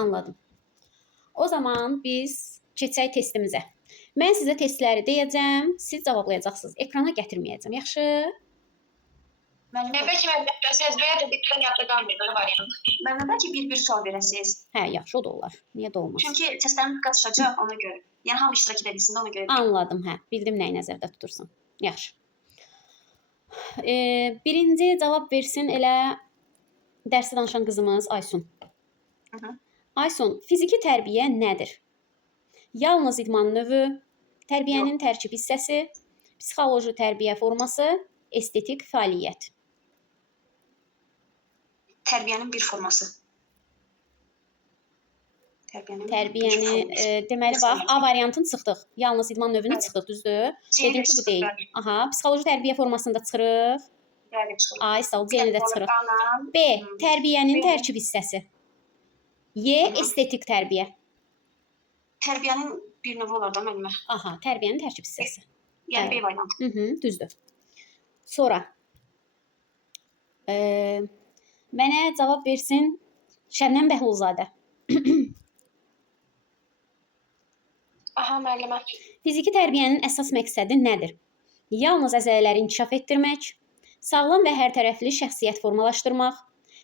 Anladım. O zaman biz keçək testimizə. Mən sizə testləri deyəcəm, siz cavablayacaqsınız. Ekrana gətirməyəcəm, yaxşı? Bəlkə mən veya da bitən yapda qalmıyor böyle variant. Mən bəlkə bir sual verəsiniz. Hə, yaxşı o da olar. Niyə də olmaz? Çünki testlərim qatışacaq ona görə. Yəni hamı iştirak edə bilsin də ona görə. Anladım, hə. Bildim nəyi nəzərdə tutursan. Yaxşı. Birinci cavab versin elə dərsi danışan qızımız Aysun. Aysun, fiziki tərbiyə nədir? Yalnız idman növü, tərbiyənin tərkib hissəsi, psixoloji tərbiyə forması, estetik fəaliyyət. Tərbiyənin bir forması. Tərbiyəni, deməli bax, A variantını çıxdıq. Yalnız idman növünü çıxdıq, düzdür? Dedim ki, bu deyil. Aha, psixoloji tərbiyə formasında çıxırıq. A, sağ ol, C-ni də çıxırıq. B, tərbiyənin tərkib hissəsi. Y, estetik tərbiyə. Tərbiyənin bir növü olar da müəllimə. Aha, tərbiyənin tərkib hissəsi. Yəni B variantı. Düzdür. Sonra mənə cavab versin Şəbnəm Bəhlulzadə. Aha müəllimə. Fiziki tərbiyənin əsas məqsədi nədir? Yalnız əzələləri inkişaf etdirmək, sağlam və hərtərəfli şəxsiyyət formalaşdırmaq,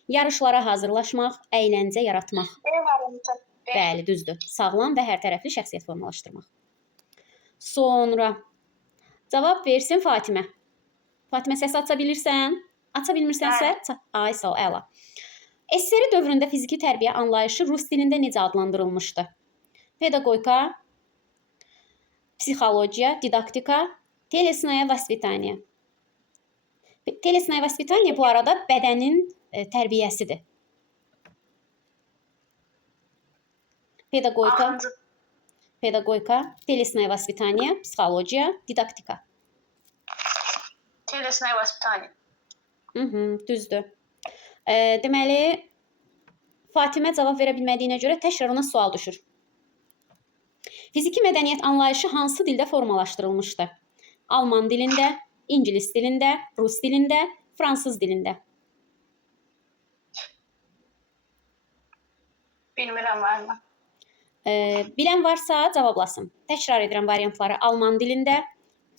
yarışlara hazırlaşmaq, əyləncə yaratmaq. B variantı. Bəli, düzdür. Sağlam və hərtərəfli şəxsiyyət formalaşdırmaq. Sonra cavab versin Fatimə. Fatimə, səsi aça bilirsən? Aça bilmirsənsə? Ay, sağ ol, əla. SSR dövründə fiziki tərbiyə anlayışı rus dilində necə adlandırılmışdı? Pedaqogika, psixologiya, didaktika, telesnaya vaspitaniya. Telesnaya vaspitaniya bu arada bədənin tərbiyəsidir. Pedaqogika, telesnaya vaspitaniya, psixologiya, didaktika. Telesnaya vaspitaniya. Düzdür. Deməli, Fatimə cavab verə bilmədiyinə görə təkrar ona sual düşür. Fiziki mədəniyyət anlayışı hansı dildə formalaşdırılmışdı? Alman dilində, İngilis dilində, Rus dilində, Fransız dilində. Bilmirəm müəllimə. Bilən varsa cavablasın. Təkrar edirəm variantları. Alman dilində,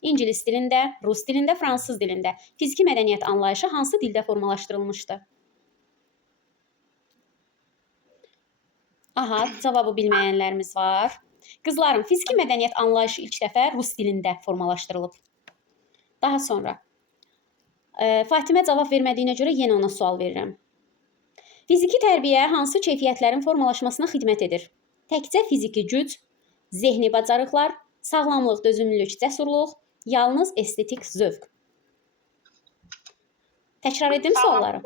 İngilis dilində, Rus dilində, Fransız dilində. Fiziki mədəniyyət anlayışı hansı dildə formalaşdırılmışdı? Aha, cavabı bilməyənlərimiz var. Qızlarım, fiziki mədəniyyət anlayışı ilk dəfə Rus dilində formalaşdırılıb. Daha sonra Fatimə cavab vermədiyinə görə yenə ona sual verirəm. Fiziki tərbiyə hansı keyfiyyətlərin formalaşmasına xidmət edir? Təkcə fiziki güc, zehni bacarıqlar, sağlamlıq, dözümlülük, cəsurluq, yalnız estetik zövq. Təkrar edim sualları.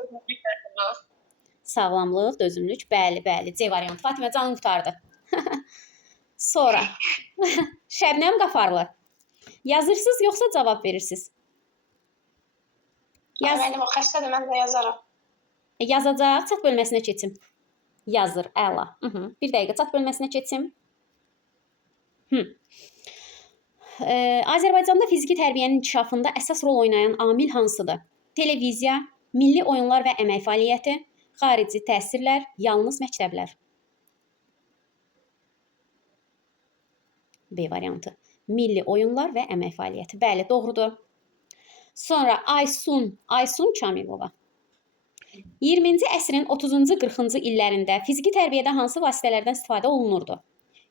Sağlamlıq, dözümlülük, bəli, C variantı. Fatimə canın qurtardı. Sonra Şəbnəm Qafarlı. Yazırsınız yoxsa cavab verirsiniz? Mənim o xəstədir, mən də yazaram. Yazacaq, çat bölməsinə keçim. Yazır, əla. Bir dəqiqə, çat bölməsinə keçim. Azərbaycanda fiziki tərbiyənin inkişafında əsas rol oynayan amil hansıdır? Televiziya, milli oyunlar və əmək fəaliyyəti, xarici təsirlər, yalnız məktəblər. B variantı. Milli oyunlar və əmək fəaliyyəti. Bəli, doğrudur. Sonra Aysun Kamilova. 20-ci əsrin 30-cu 40-cı illərində fiziki tərbiyədə hansı vasitələrdən istifadə olunurdu?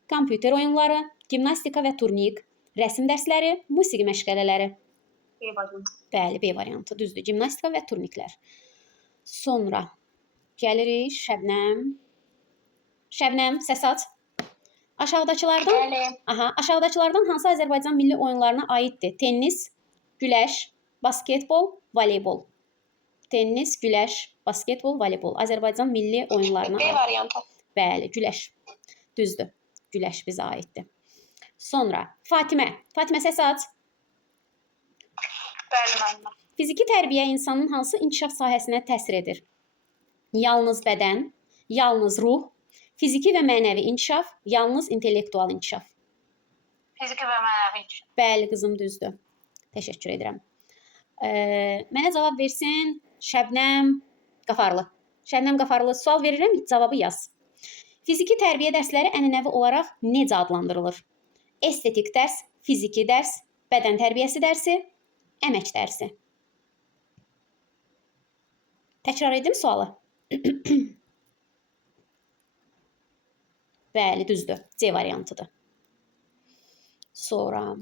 Kompüter oyunları, gimnastika və turnik, rəsm dərsləri, musiqi məşğələləri. B variantı. Bəli, B variantı, düzdür. Gimnastika və turniklər. Sonra gəlirik Şəbnəm. Şəbnəm, səs aç. Aşağıdakılardan hansı Azərbaycan milli oyunlarına aiddir? Tennis, güləş, basketbol, voleybol. Tennis, güləş, basketbol, voleybol. Azərbaycan milli oyunlarına B variantı. Bəli, güləş. Düzdür. Güləş bizə aiddir. Sonra Fatimə. Fatimə, səs aç. Bəli, müəllimə. Fiziki tərbiyə insanın hansı inkişaf sahəsinə təsir edir? Yalnız bədən, yalnız ruh, fiziki və mənəvi inkişaf, yalnız intellektual inkişaf. Fiziki və mənəvi inkişaf. Bəli, qızım, düzdür. Təşəkkür edirəm. Mənə cavab versin Şəbnəm Qafarlı. Şəbnəm Qafarlı, sual verirəm, cavabı yaz. Fiziki tərbiyə dərsləri ənənəvi olaraq necə adlandırılır? Estetik dərs, fiziki dərs, bədən tərbiyəsi dərsi, əmək dərsi. Təkrar edim sualı. Bəli, düzdür. C variantıdır. Sonra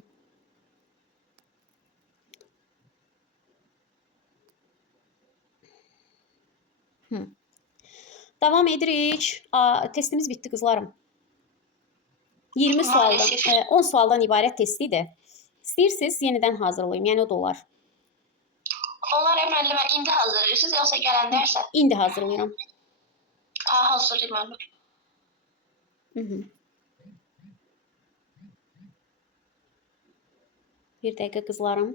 davam edirik. Testimiz bitdi qızlarım. 20 sualdan, 10 sualdan ibarət testidir. İstəyirsiniz yenidən hazırlayayım, yəni o da olar. Onlar müəllimə indi hazırlayırsınız, yoxsa gələn dərsə? İndi hazırlayıram. Hazırlayım müəllim. Bir dəqiqə qızlarım.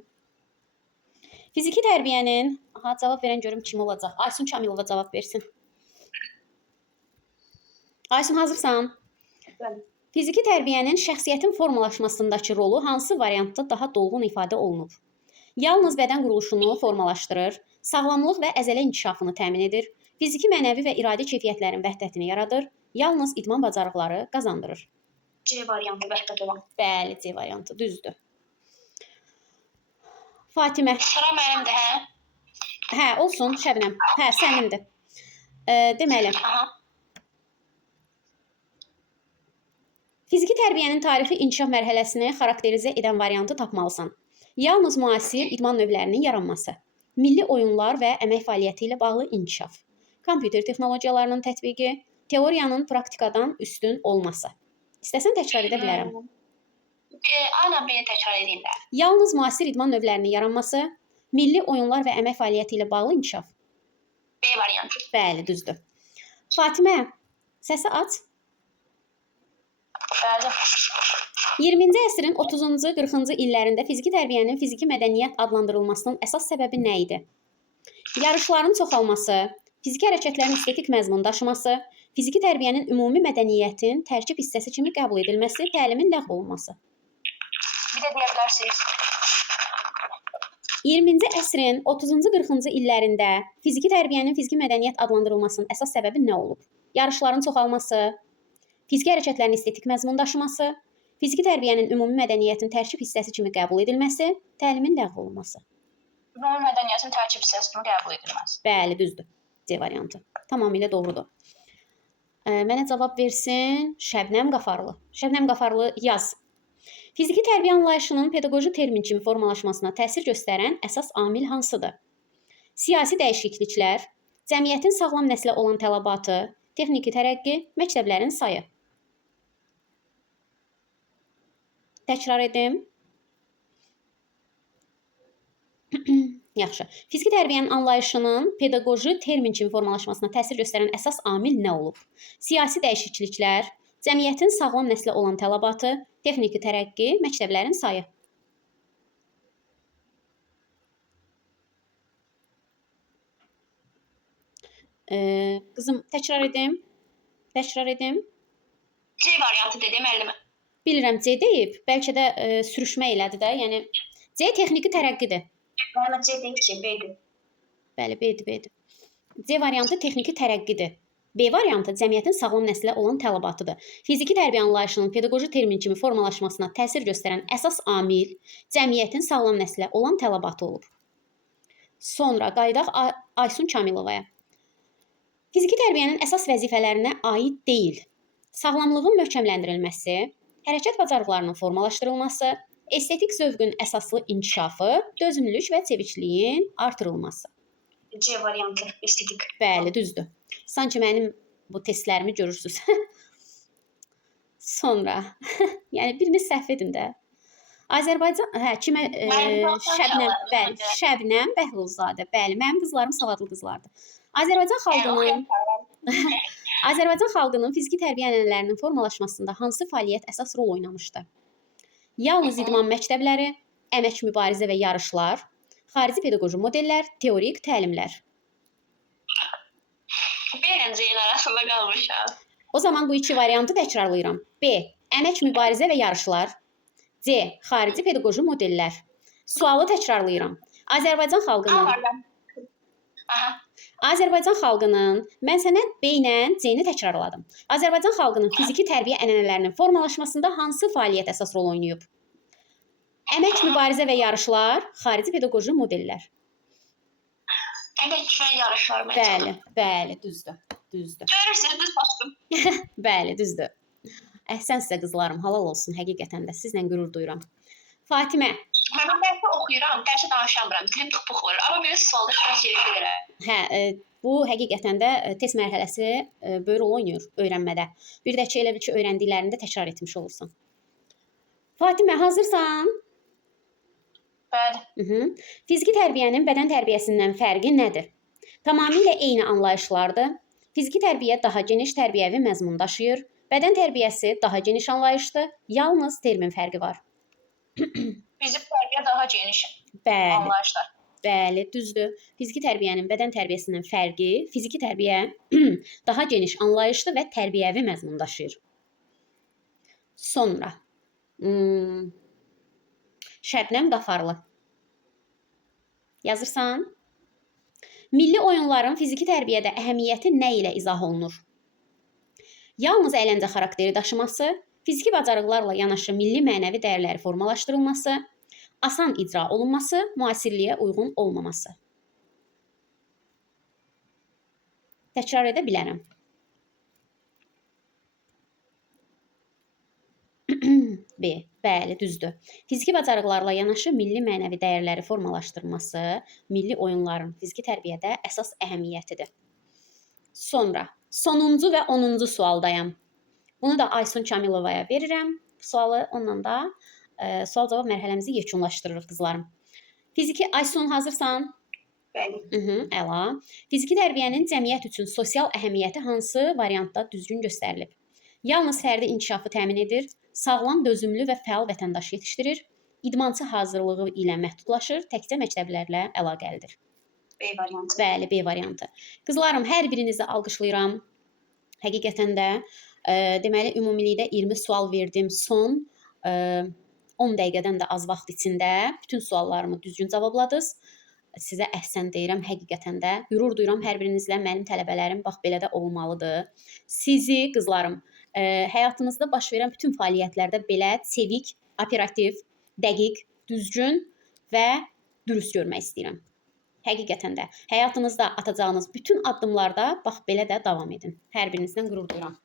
Fiziki tərbiyənin, cavab verən görüm kim olacaq? Aysun Kamilova cavab versin. Aysun, hazırsan? Bəli. Fiziki tərbiyənin şəxsiyyətin formalaşmasındakı rolu hansı variantda daha dolğun ifadə olunub? Yalnız bədən quruluşunu formalaşdırır, sağlamlıq və əzələ inkişafını təmin edir, fiziki, mənəvi və iradi keyfiyyətlərin vəhdətini yaradır, yalnız idman bacarıqları qazandırır. C variantı vəhdət olan. Bəli, C variantı düzdür. Fatimə. Sıra mənimdir, hə? Hə, olsun, Şəbnəm. Hə, sənindir. Deməli, fiziki tərbiyənin tarixi inkişaf mərhələsini xarakterizə edən variantı tapmalısan. Yalnız müasir idman növlərinin yaranması, milli oyunlar və əmək fəaliyyəti ilə bağlı inkişaf, kompüter texnologiyalarının tətbiqi, teoriyanın praktikadan üstün olması. İstəsən təkrar edə bilərəm. Aynen beni təkrar edin də. Yalnız müasir idman növlərinin yaranması, milli oyunlar və əmək fəaliyyəti ilə bağlı inkişaf. B variantı. Bəli, düzdür. Fatimə, səsi aç. Bəli. 20-ci əsrin 30-cu, 40-cı illərində fiziki tərbiyənin fiziki mədəniyyət adlandırılmasının əsas səbəbi nə idi? Yarışların çoxalması, fiziki hərəkətlərin estetik məzmun daşıması, fiziki tərbiyənin ümumi mədəniyyətin tərkib hissəsi kimi qəbul edilməsi, təlimin ləğv olunması. Bir də deyə bilərsiniz. 20-ci əsrin 30-cu, 40-cı illərində fiziki tərbiyənin fiziki mədəniyyət adlandırılmasının əsas səbəbi nə olub? Yarışların çoxalması, fiziki hərəkətlərin estetik məzmun daşıması, fiziki tərbiyənin ümumi mədəniyyətin tərkib hissəsi kimi qəbul edilməsi, təlimin ləğv olunması. Ümumi mədəniyyətin tərkib hissəsi kimi qəbul edilməsi. Bəli, düzdür. C variantı. Tamamilə doğrudur. Mənə cavab versin Şəbnəm Qafarlı. Şəbnəm Qafarlı yaz. Fiziki tərbiyə anlayışının pedaqoji termin kimi formalaşmasına təsir göstərən əsas amil hansıdır? Siyasi dəyişikliklər, cəmiyyətin sağlam nəslə olan tələbatı, texniki tərəqqi, məktəblərin sayı. Təkrar edim. Yaxşı. Fiziki tərbiyənin anlayışının pedaqoji termin kimi formalaşmasına təsir göstərən əsas amil nə olub? Siyasi dəyişikliklər, cəmiyyətin sağlam nəslə olan tələbatı, texniki tərəqqi, məktəblərin sayı. Qızım, təkrar edim. C variantı dedim müəllimə. Bilirəm, C deyib. Bəlkə də sürüşmə elədi də. Yəni, C texniki tərəqqidir. Müəllimə C deyil ki, B-dir. Bəli, B-dir. C variantı texniki tərəqqidir. B variantı cəmiyyətin sağlam nəslə olan tələbatıdır. Fiziki tərbiyə anlayışının pedaqoji termin kimi formalaşmasına təsir göstərən əsas amil cəmiyyətin sağlam nəslə olan tələbatı olub. Sonra qayıdaq Aysun Kamilovaya. Fiziki tərbiyənin əsas vəzifələrinə aid deyil. Sağlamlığın möhkəmləndirilməsi, hərəkət bacarıqlarının formalaşdırılması, estetik zövqün əsaslı inkişafı, dözümlülük və çevikliyin artırılması. C variantı, estetik. Bəli, düzdür. Sanki mənim bu testlərimi görürsünüz. Sonra, yəni birini səhv edin də. Azərbaycan, kimə? Şəbnəm, bəli, Şəbnəm Bəhlulzadə. Bəli, mənim qızlarım savadlı qızlardır. Azərbaycan xalqının fiziki tərbiyə ənənələrinin formalaşmasında hansı fəaliyyət əsas rol oynamışdı? Yalnız idman məktəbləri, əmək mübarizə və yarışlar, xarici pedaqoji modellər, teorik təlimlər. B-nin arasında qalmışam. O zaman bu iki variantı təkrarlayıram. B. Əmək mübarizə və yarışlar. C. Xarici pedaqoji modellər. Sualı təkrarlayıram. Azərbaycan xalqının Azərbaycan xalqının, mən sənə beynən C-ni təkrarladım. Azərbaycan xalqının fiziki tərbiyə ənənələrinin formalaşmasında hansı fəaliyyət əsas rol oynayıb? Əmək, mübarizə və yarışlar, xarici pedaqoji modellər. Əmək və yarışlar Bəli, bəli, düzdür. Düzdür. Görürsünüz, düz başdım. Bəli, düzdür. Əhsən sizə qızlarım, halal olsun həqiqətən də. Sizlə qürur duyuram. Fatimə. Mən dərsə oxuyuram, dərsə danışamıram, dilim topuq olur. Amma belə sualda biraz şey edirəm. Hə, bu həqiqətən də test mərhələsi böyük rol oynayır öyrənmədə. Bir də ki, elə bil ki, öyrəndiklərində təkrar etmiş olursan. Fatimə, hazırsan? Bəli. Fiziki tərbiyənin bədən tərbiyəsindən fərqi nədir? Tamamilə eyni anlayışlardır. Fiziki tərbiyə daha geniş tərbiyəvi məzmun daşıyır. Bədən tərbiyəsi daha geniş anlayışdır. Yalnız termin fərqi var. Fiziki tərbiyə daha geniş Bəli. anlayışlar. Bəli, düzdür. Fiziki tərbiyənin bədən tərbiyəsindən fərqi, fiziki tərbiyə daha geniş anlayışlı və tərbiyəvi məzmun daşıyır. Sonra Şəbnəm Qafarlı. Yazırsan? Milli oyunların fiziki tərbiyədə əhəmiyyəti nə ilə izah olunur? Yalnız əyləncə xarakteri daşıması, fiziki bacarıqlarla yanaşı milli mənəvi dəyərləri formalaşdırılması, asan icra olunması, müasirliyə uyğun olmaması. Təkrar edə bilərəm. B. Bəli, düzdür. Fiziki bacarıqlarla yanaşı milli mənəvi dəyərləri formalaşdırması milli oyunların fiziki tərbiyədə əsas əhəmiyyətidir. Sonra, sonuncu və 10-cu sualdayam. Bunu da Aysun Kamilovaya verirəm. Bu sualı onunla da sual-cavab mərhələmizi yekunlaşdırırıq qızlarım. Fiziki, Aysun, hazırsan? Bəli. Əla. Fiziki tərbiyənin cəmiyyət üçün sosial əhəmiyyəti hansı variantda düzgün göstərilib? Yalnız fərdi inkişafı təmin edir, sağlam, dözümlü və fəal vətəndaş yetişdirir, idmançı hazırlığı ilə məhdudlaşır, təkcə məktəblərlə əlaqəlidir. B variantı. Bəli, B variantı. Qızlarım, hər birinizi alqışlayıram. Həqiqətən də deməli ümumilikdə 20 sual verdim. Son 10 dəqiqədən də az vaxt içində bütün suallarımı düzgün cavabladınız. Sizə əhsən deyirəm, həqiqətən də qürur duyuram hər birinizlə. Mənim tələbələrim bax belə də olmalıdır. Sizi qızlarım, həyatınızda baş verən bütün fəaliyyətlərdə belə çevik, operativ, dəqiq, düzgün və dürüst görmək istəyirəm. Həqiqətən də həyatınızda atacağınız bütün addımlarda bax belə də davam edin. Hər birinizdən qürur duyuram.